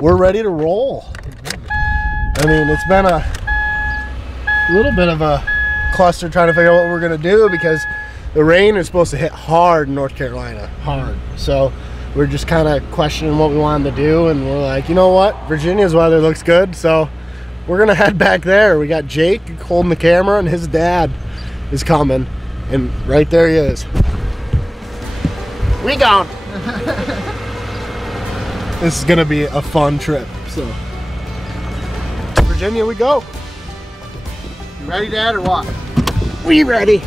we're ready to roll. I mean, it's been a little bit of a cluster trying to figure out what we're gonna do because the rain is supposed to hit hard in North Carolina, hard. So we're just kind of questioning what we wanted to do, and we're like, you know what, Virginia's weather looks good, so we're gonna head back there. We got Jake holding the camera, and his dad is coming, and right there he is. We gone. This is gonna be a fun trip. So Virginia we go. You ready, Dad, or what? We ready.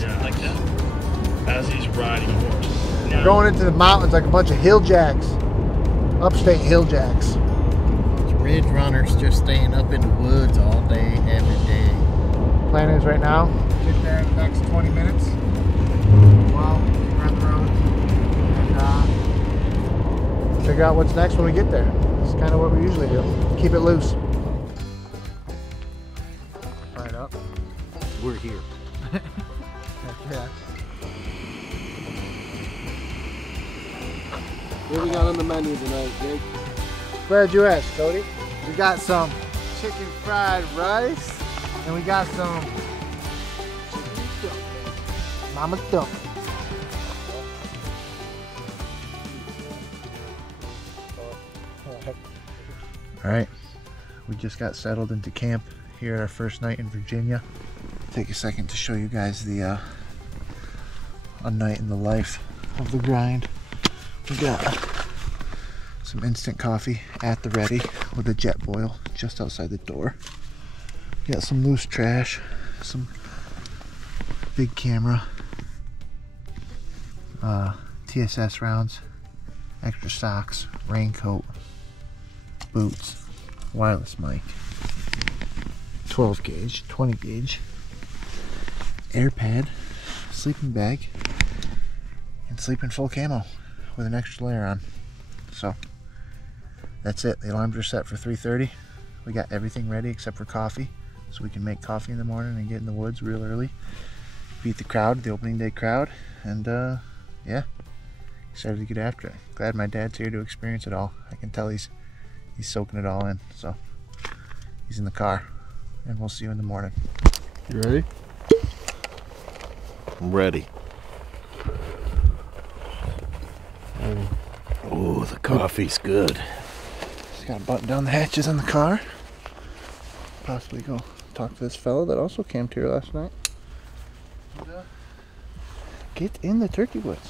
Yeah, like that. As he's riding a horse. We're going into the mountains like a bunch of hill jacks. Upstate hill jacks. It's ridge runners just staying up in the woods all day, every day. Plan is right now, get there in the next 20 minutes. Well, around the road. And figure out what's next when we get there. It's kind of what we usually do. Keep it loose. Fire it up. We're here. Yeah. What we got on the menu tonight, Jake? Glad you asked, Cody. We got some chicken fried rice, and we got some mama duck. All right, we just got settled into camp here at our first night in Virginia. Take a second to show you guys the a night in the life of the grind. We got some instant coffee at the ready with a jet boil just outside the door. We got some loose trash, some big camera, TSS rounds, extra socks, raincoat, boots, wireless mic, 12 gauge, 20 gauge, air pad, sleeping bag, and sleep in full camo with an extra layer on. So that's it. The alarms are set for 3:30. We got everything ready except for coffee, so we can make coffee in the morning and get in the woods real early, beat the crowd, the opening day crowd, and yeah, excited to get after it. Glad my dad's here to experience it all. I can tell he's soaking it all in. So he's in the car, and we'll see you in the morning. You ready? I'm ready. Oh, the coffee's good. Just gotta button down the hatches on the car. Possibly go talk to this fellow that also camped here last night. And, get in the turkey woods.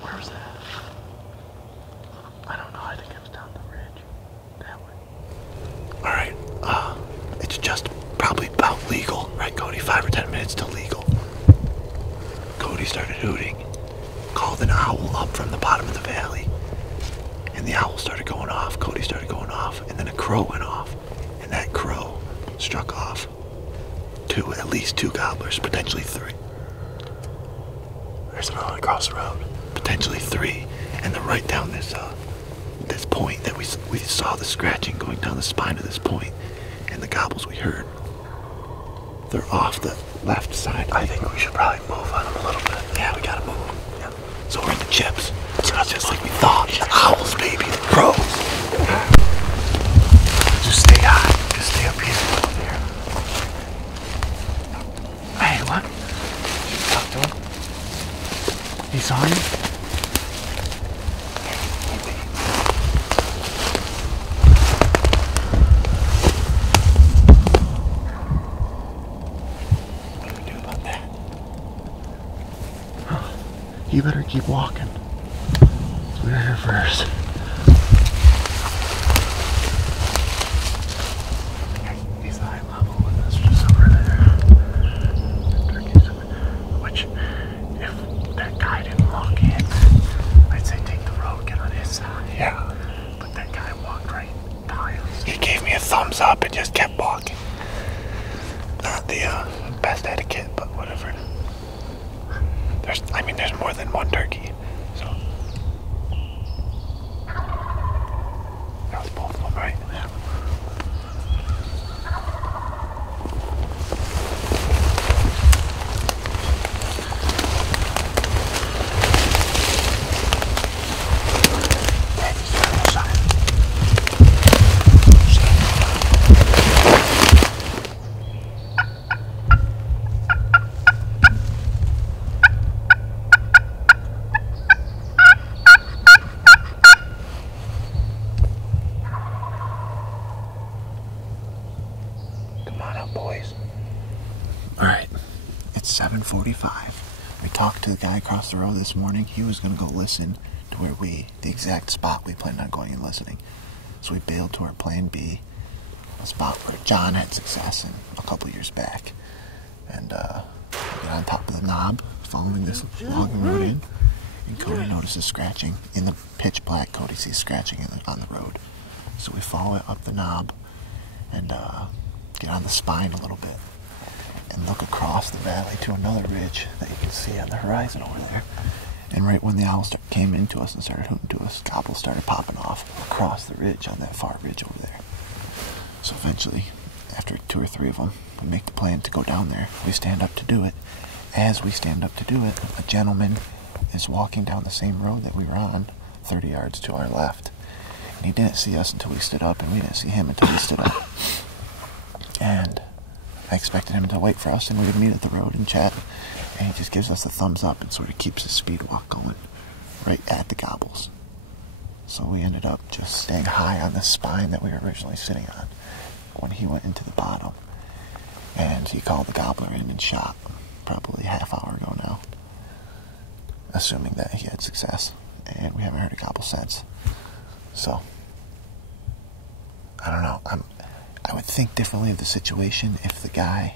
Where's that? I don't know. I think it was down the ridge. That way. Alright, it's just probably about legal, right, Cody? 5 or 10 minutes till legal. Cody started hooting, called an owl up from the bottom of the valley, and the owl started going off. Cody started going off, and then a crow went off, and that crow struck off at least 2 gobblers, potentially 3. There's another one across the road, potentially 3, and then right down this this point that we saw the scratching going down the spine of this point, and the gobbles we heard, they're off the left side. I think we should probably move on them a little bit. Yeah, we gotta move them. Yeah. So we're in the chips. It's not just like we thought. The owls, baby, the crows. Just stay high. Just stay up here. Hey, what? Should we talk to him? He saw you? What do we do about that? You better keep walking. We're here first. He's high level with us just over there. Which nose up and just kept walking. Not the best etiquette, but whatever. There's more than one turkey, so that was both of them, right? Yeah. Boys. Alright, it's 7:45. We talked to the guy across the road this morning. He was going to go listen to where the exact spot we planned on going and listening. So we bailed to our plan B, a spot where John had success in a couple years back. And we get on top of the knob, following this logging road in, and Cody notices scratching. In the pitch black, Cody sees scratching on the road. So we follow it up the knob and get on the spine a little bit and look across the valley to another ridge that you can see on the horizon over there. And right when the owls came into us and started hooting to us, gobbles started popping off across the ridge on that far ridge over there. So eventually, after 2 or 3 of them, we make the plan to go down there. We stand up to do it. As we stand up to do it, a gentleman is walking down the same road that we were on, 30 yards to our left. And he didn't see us until we stood up, and we didn't see him until we stood up. And I expected him to wait for us and we would meet at the road and chat. And he just gives us a thumbs up and sort of keeps his speed walk going right at the gobbles. So we ended up just staying high on the spine that we were originally sitting on when he went into the bottom. And he called the gobbler in and shot probably a half hour ago now, assuming that he had success. And we haven't heard a gobble since. So, I don't know. I would think differently of the situation if the guy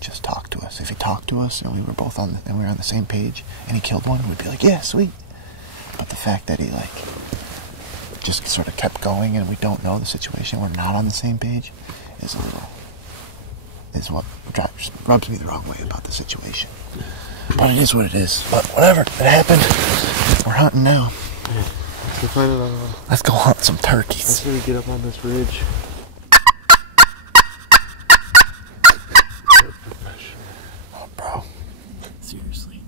just talked to us. If he talked to us and we were both on the same page and he killed one, we'd be like, yeah, sweet. But the fact that he just sort of kept going and we don't know the situation, we're not on the same page, is what rubs me the wrong way about the situation. But it is what it is. But whatever, it happened. We're hunting now. Let's go hunt some turkeys. Let's really get up on this ridge. Oh, bro. Seriously.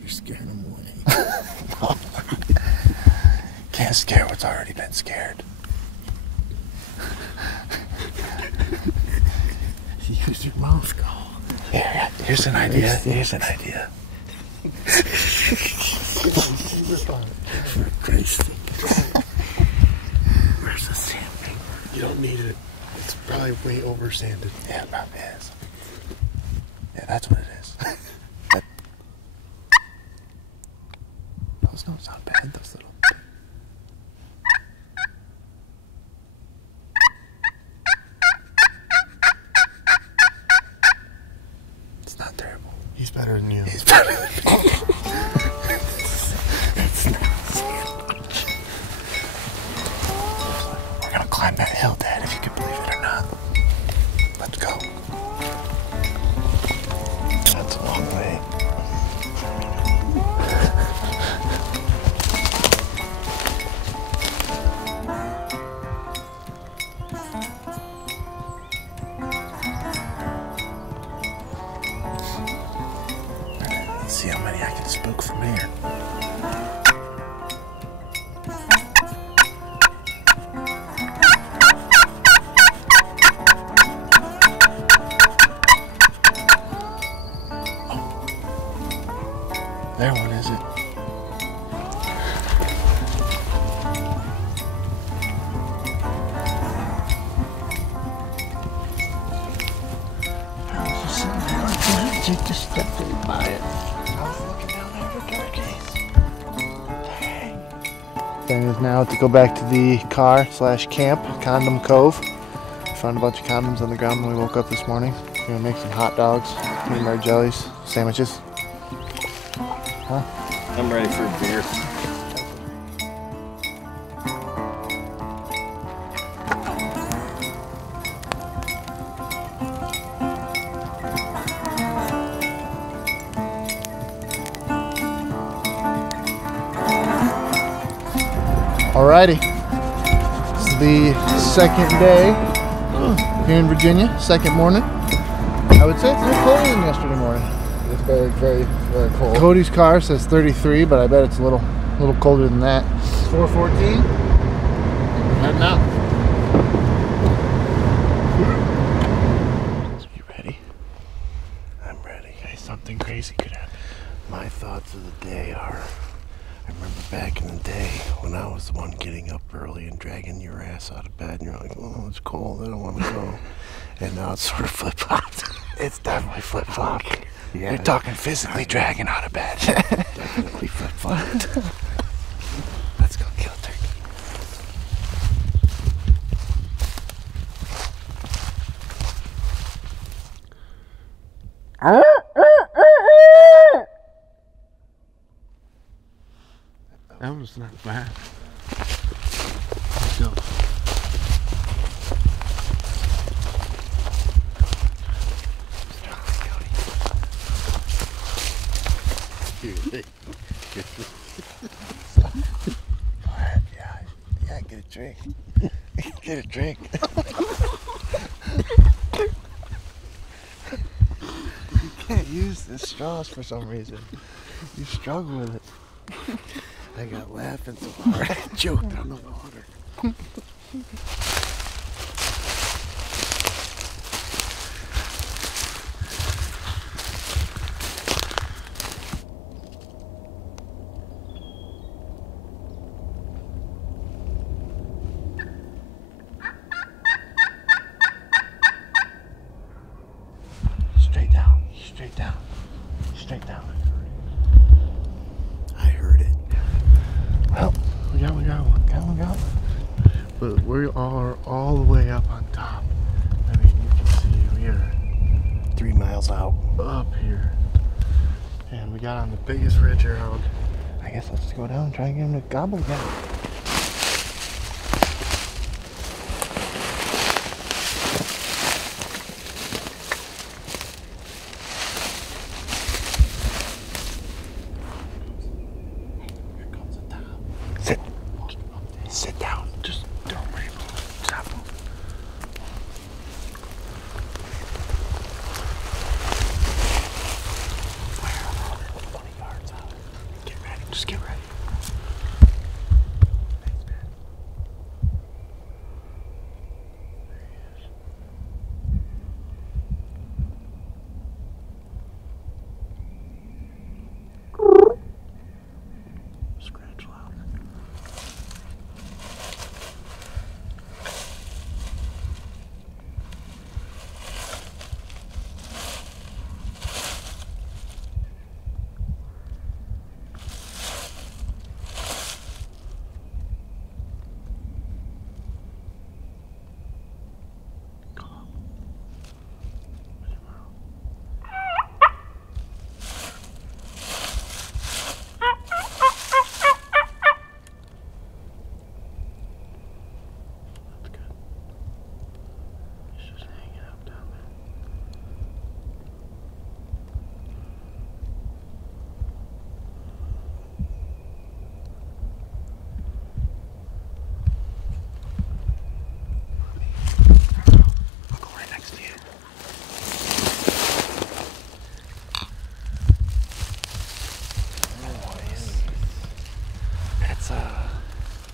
You're scaring them away. Can't scare what's already been scared. Use your mouth, go. Here's an idea. Here's an idea. For Christ's sake. Where's the sandpaper? You don't need it. It's probably way over sanded. Yeah, it probably is. Yeah, that's what it is. Those don't sound bad, those little... It's not terrible. He's better than you. He's better than me. It's not sandwich. We're gonna climb that hill, Dad, if you can believe it or not. Let's go. That's a long way. Let's see how many I can spook from here. There one is it. You just stepped right by it. I was looking down there for turkeys. Dang. Thing is now to go back to the car/camp, Condom Cove. We found a bunch of condoms on the ground when we woke up this morning. We're gonna make some hot dogs, peanut butter jellies, sandwiches. Huh? I'm ready for a beer. Alrighty, it's the second day here in Virginia, second morning. I would say it's a little colder than yesterday morning. It's very, very, very cold. Cody's car says 33, but I bet it's a little colder than that. 4:14. Heading out. You ready? I'm ready. Hey, something crazy could happen. My thoughts of the day are, I remember back in the day when I was the one getting up early and dragging your ass out of bed and you're like, oh, it's cold, I don't want to go. And now it's sort of flip-flopped. It's definitely flip-flopped. Yeah, You're talking physically dragging out of bed. definitely flip-flopped. Let's go kill a turkey. That was not bad. Let's go. Yeah, get a drink. Get a drink. You can't use the straws for some reason. You struggle with it. I got laughing so hard I choked on the water. Straight down. Straight down. Straight down. I heard it. Well, we got one. Got one. But we are all the way up on top. I mean, you can see we are 3 miles out. up here. And we got on the biggest ridge around. I guess let's just go down and try and get him to gobble again. Here comes the top. Sit. Sit down. Just don't worry about it. Stop moving. We're 120 yards out. Get ready. Just get ready. Thanks, man. There he is. Scratch loud. That's good. He's just hanging out down there. I'll go right next to you.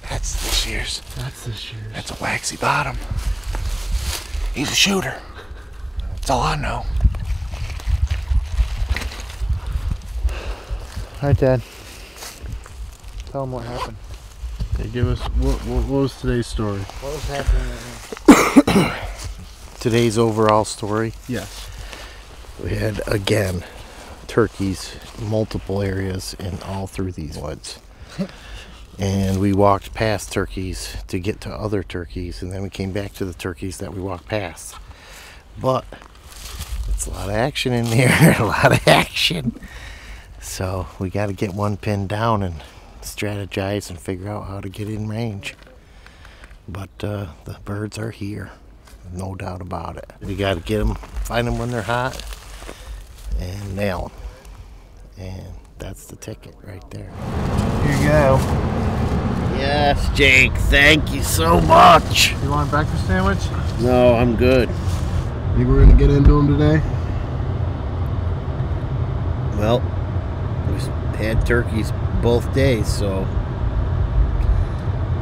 That's this year's. That's this year's. That's a waxy bottom. He's a shooter. That's all I know. All right, Dad. Tell him what happened. Hey, give us what was today's story? What was happening right now? Today's overall story. Yes. We had, again, turkeys, multiple areas and all through these woods. And we walked past turkeys to get to other turkeys, and then we came back to the turkeys that we walked past. But it's a lot of action in there, a lot of action. So we got to get one pinned down and strategize and figure out how to get in range. But the birds are here, no doubt about it. We got to get them, find them when they're hot, and nail them. And that's the ticket right there. Here you go. Yes, Jake, thank you so much. You want a breakfast sandwich? No, I'm good. Think we're gonna get into them today? Well, we had turkeys both days, so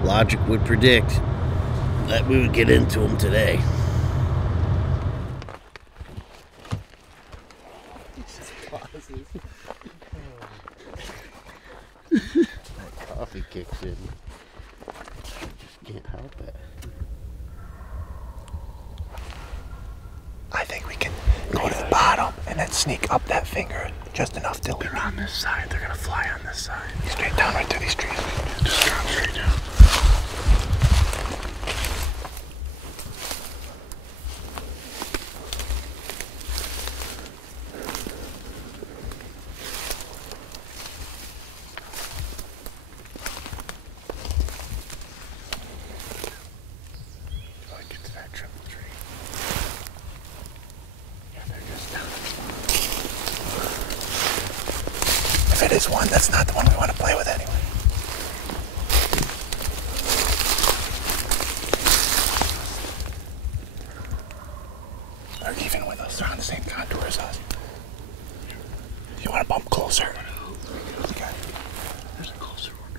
logic would predict that we would get into them today. That coffee kicks in. Just can't help it. I think we can go to the bottom and then sneak up that finger just enough till they're on this side. They're gonna fly on this side. Straight down right through these trees. Just drop straight down. Get to that triple tree. Yeah, they're just down. If it is one, that's not the one we want to play with anyway. They're even with us. They're on the same contour as us. You want to bump closer? Okay. There's a closer one.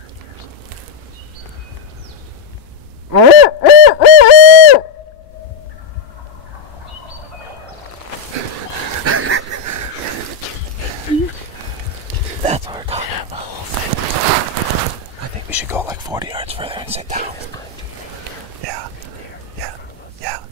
That's what we're talking about the whole thing. I think we should go like 40 yards further and sit down. Yeah. Yeah. Yeah.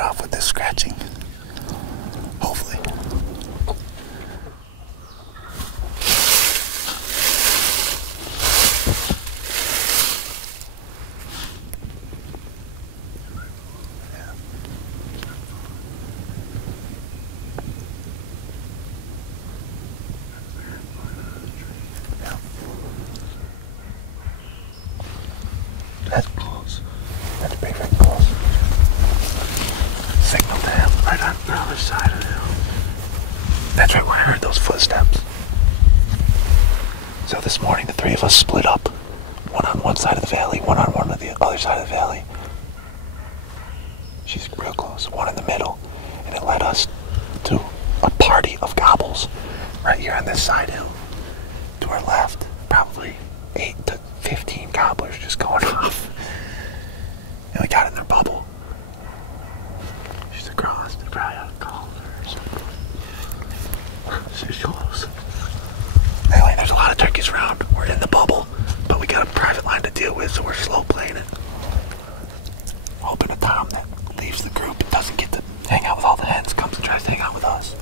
Off with this scratching. Hopefully. That's close. That's very, very close. Signal to him right on the other side of the hill. That's right where I heard those footsteps. So this morning the three of us split up. One on one side of the valley, one on the other side of the valley. She's real close. One in the middle. And it led us to a party of gobbles right here on this side hill. To our left, probably 8 to 15 gobblers just going off. And we got in their bubble. She's across. They probably ought to call her or something. She's close. Anyway, there's a lot of turkeys around. We're in the bubble, but we got a private line to deal with, so we're slow playing it. Hoping a Tom that leaves the group and doesn't get to hang out with all the hens comes and tries to hang out with us.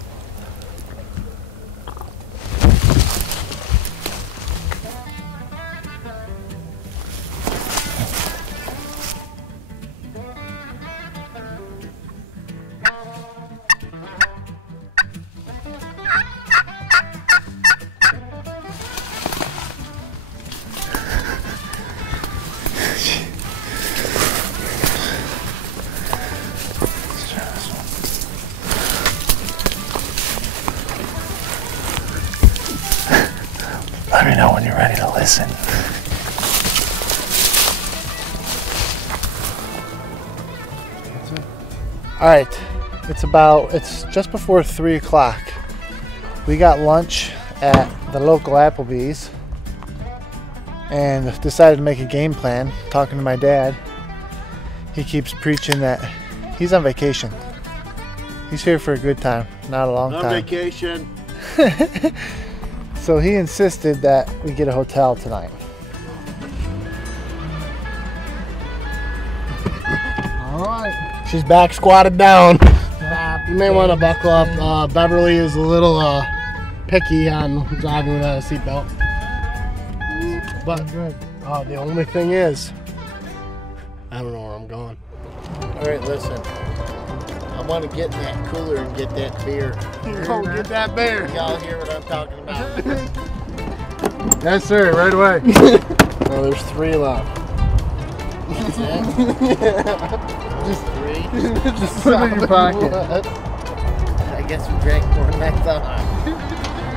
Let me know when you're ready to listen. All right, it's just before 3 o'clock. We got lunch at the local Applebee's and decided to make a game plan, talking to my dad. He keeps preaching that he's on vacation. He's here for a good time, not a long time. On vacation. So he insisted that we get a hotel tonight. All right. She's back squatted down. You may want to buckle up. Beverly is a little picky on driving without a seatbelt. But the only thing is, I don't know where I'm going. All right, listen. I want to get in that cooler and get that beer. Go get that bear. Y'all hear what I'm talking about? Yes, sir. Right away. Oh, there's 3 left. That's it? Just 3? Just put it in your pocket. I guess we drank more than I thought.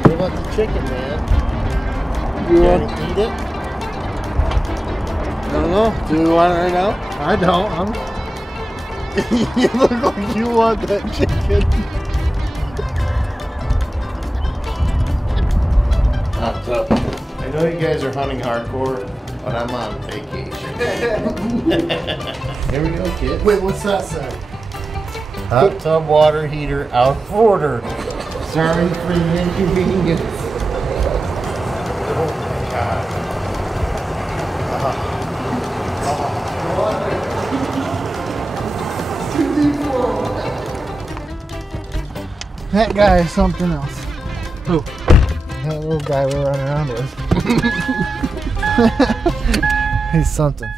What about the chicken, man? You want to eat it? I don't know. Do we want it right now? I don't. You look like you want that chicken. I know you guys are hunting hardcore, but I'm on vacation. Here we go, kid. Wait, what's that say? Hot tub water heater out of order. Sorry for the inconvenience. Oh my God. That guy is something else. Who? That little guy we're running around with. He's something.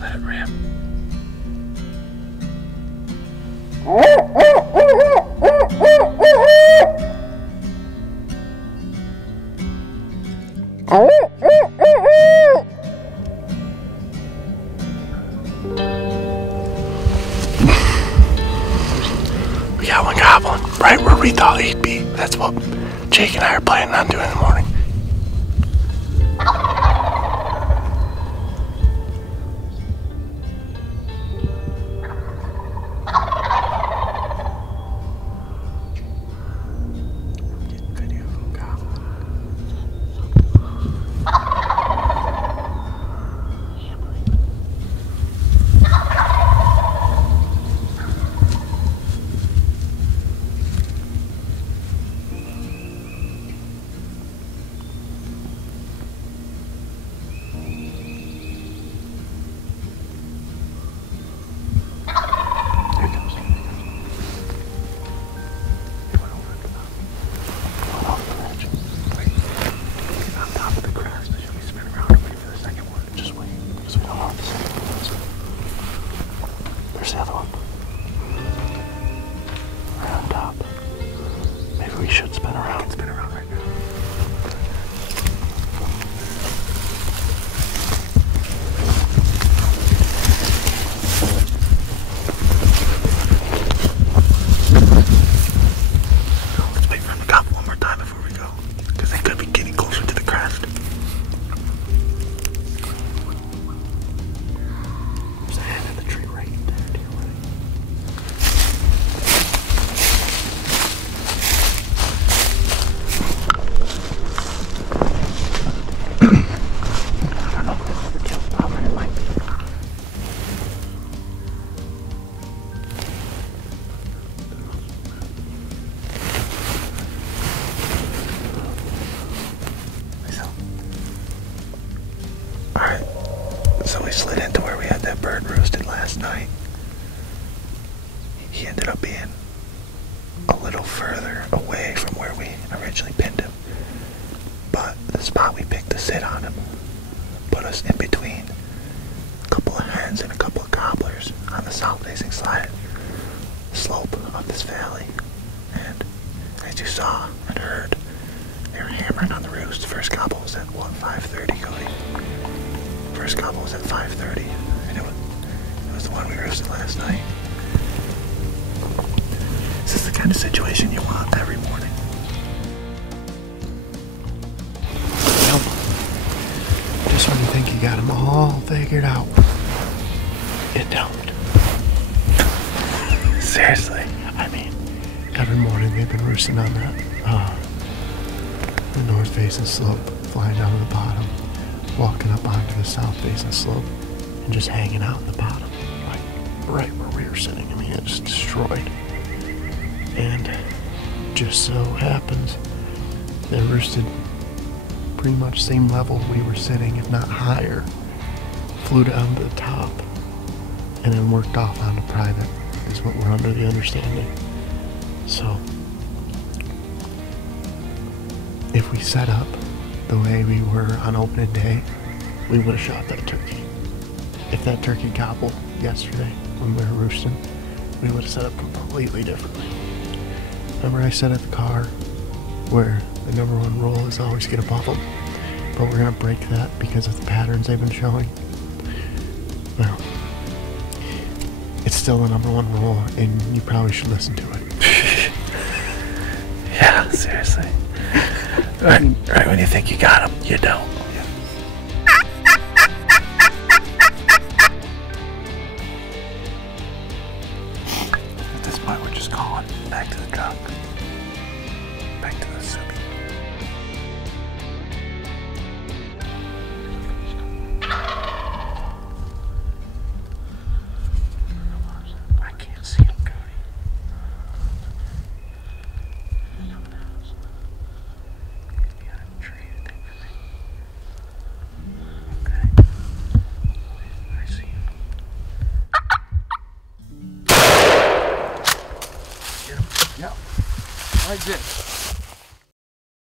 Let it rip. We got one goblin right where we thought he'd be. That's what Jake and I are planning on doing in the morning. There's the other one. Right on top. Maybe we should spin around. We can spin around right now. Let's wait for him to gobble one more time before we go. Because they could be getting closer to the crest. There's a hand in the tree right there to your right. I don't know. The tail's popping. It might be. Alright, so we slid into where we had that bird roosted last night. He ended up being a little further away from where we originally pinned him. But the spot we picked to sit on him put us in between a couple of hens and a couple of gobblers on the south-facing slope of this valley. And as you saw and heard, they were hammering on the roost. The first gobble was at, 5:30, Cody? First gobble was at 5:30, and it was the one we roosted last night. This is the kind of situation you want every morning. Nope. Just when you think you got them all figured out, you don't. Seriously, I mean, they've been roosting on that the north facing slope, flying down to the bottom, walking up onto the south facing slope, and just hanging out in the bottom, like right where we were sitting. I mean, it just destroyed. And just so happens they roosted pretty much same level we were sitting, if not higher. Flew down to the top and then worked off onto private, is what we're under the understanding. So if we set up the way we were on opening day, we would have shot that turkey. If that turkey gobbled yesterday when we were roosting, we would have set up completely differently. Remember I said at the car where the number one rule is always get above them, but we're going to break that because of the patterns they've been showing. Well, it's still the number one rule, and you probably should listen to it. Yeah, seriously. Right when you think you got him, you don't. At this point, we're just calling back to the truck. Back to the Subi. I can't see him, Cody. Behind a tree, I think. Okay. I see him. Get him. Yep. I did.